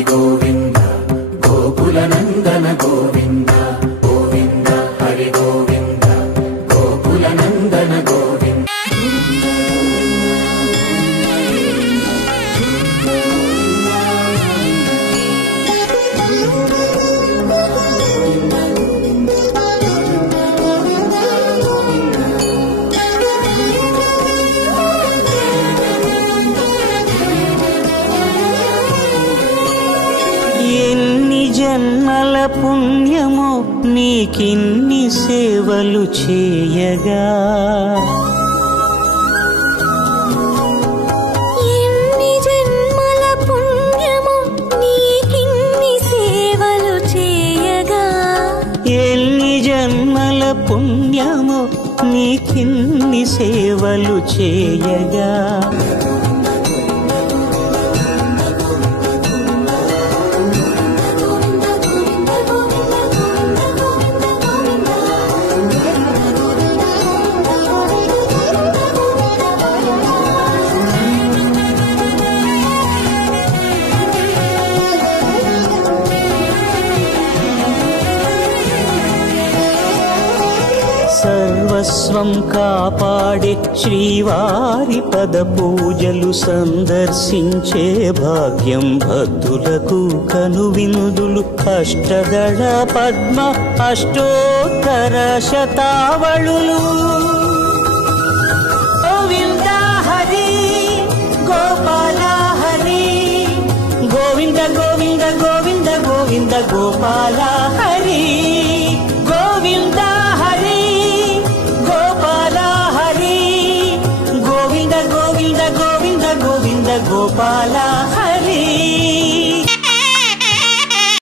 హరి గోవింద గోకుల నందన గోవింద గోవింద హరి గోవింద గోకుల నందన గోవింద జన్మల పుణ్యమో నీకిన్ని సేవలు చేయగా ఎన్ని జన్మల పుణ్యమో నీకిన్ని సేవలు చేయగా ఎన్ని జన్మల పుణ్యమో నీకిన్ని సేవలు చేయగా సర్వస్వం కాపాడే శ్రీవారి పద పూజలు సందర్శించే భాగ్యం భక్తులకు కనువినుదులు అష్టదళ పద్మ అష్టోత్తర శతావళులు గోవింద హరి గోపాల హరి గోవింద గోవింద గోవింద గోవింద గోపాల హరి గోవింద గోపాల